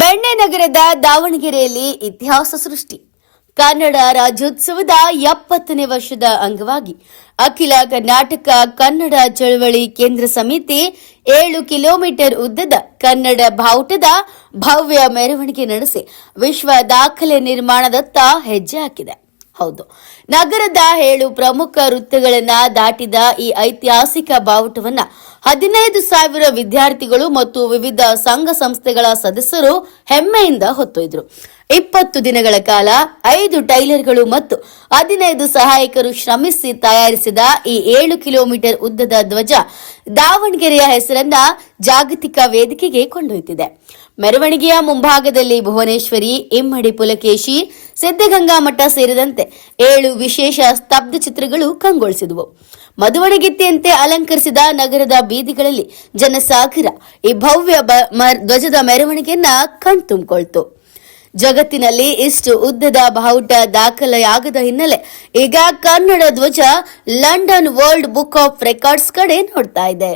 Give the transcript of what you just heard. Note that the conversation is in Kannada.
ಬೆಣ್ಣೆ ನಗರದ ದಾವಣಗೆರೆಯಲ್ಲಿ ಇತಿಹಾಸ ಸೃಷ್ಟಿ. ಕನ್ನಡ ರಾಜ್ಯೋತ್ಸವದ 70ನೇ ವರ್ಷದ ಅಂಗವಾಗಿ ಅಖಿಲ ಕರ್ನಾಟಕ ಕನ್ನಡ ಚಳವಳಿ ಕೇಂದ್ರ ಸಮಿತಿ 7 ಕಿಲೋಮೀಟರ್ ಉದ್ದದ ಕನ್ನಡ ಬಾವುಟದ ಭವ್ಯ ಮೆರವಣಿಗೆ ನಡೆಸಿ ವಿಶ್ವ ದಾಖಲೆ ನಿರ್ಮಾಣದತ್ತ ಹೆಜ್ಜೆ ಹಾಕಿದೆ. ಹೌದು, ನಗರದ 7 ಪ್ರಮುಖ ವೃತ್ತಗಳನ್ನ ದಾಟಿದ ಈ ಐತಿಹಾಸಿಕ ಬಾವುಟವನ್ನ 15,000 ವಿದ್ಯಾರ್ಥಿಗಳು ಮತ್ತು ವಿವಿಧ ಸಂಘ ಸಂಸ್ಥೆಗಳ ಸದಸ್ಯರು ಹೆಮ್ಮೆಯಿಂದ ಹೊತ್ತೊಯ್ದರು. 20 ದಿನಗಳ ಕಾಲ 5 ಟೈಲರ್ಗಳು ಮತ್ತು 15 ಸಹಾಯಕರು ಶ್ರಮಿಸಿ ತಯಾರಿಸಿದ ಈ 7 ಕಿಲೋಮೀಟರ್ ಉದ್ದದ ಧ್ವಜ ದಾವಣಗೆರೆಯ ಹೆಸರನ್ನ ಜಾಗತಿಕ ವೇದಿಕೆಗೆ ಕೊಂಡೊಯ್ದಿದೆ. ಮೆರವಣಿಗೆಯ ಮುಂಭಾಗದಲ್ಲಿ ಭುವನೇಶ್ವರಿ, ಇಮ್ಮಡಿ ಪುಲಕೇಶಿ, ಸಿದ್ದಗಂಗಾ ಮಠ ಸೇರಿದಂತೆ 7 ವಿಶೇಷ ಸ್ತಬ್ಧ ಚಿತ್ರಗಳು ಕಂಗೊಳಿಸಿದವು. ಮದುವಣಗಿತ್ತಿಯಂತೆ ಅಲಂಕರಿಸಿದ ನಗರದ ಬೀದಿಗಳಲ್ಲಿ ಜನಸಾಗರ ಈ ಭವ್ಯ ಧ್ವಜದ ಮೆರವಣಿಗೆಯನ್ನ ಕಣ್ತುಂಬಿಕೊಳ್ತು. ಜಗತ್ತಿನಲ್ಲಿ ಇಷ್ಟು ಉದ್ದದ ಬಾವುಟ ದಾಖಲೆಯಾಗದ ಹಿನ್ನೆಲೆ ಈಗ ಕನ್ನಡ ಧ್ವಜ London world book of records ಕಡೆ ನೋಡ್ತಾ ಇದೆ.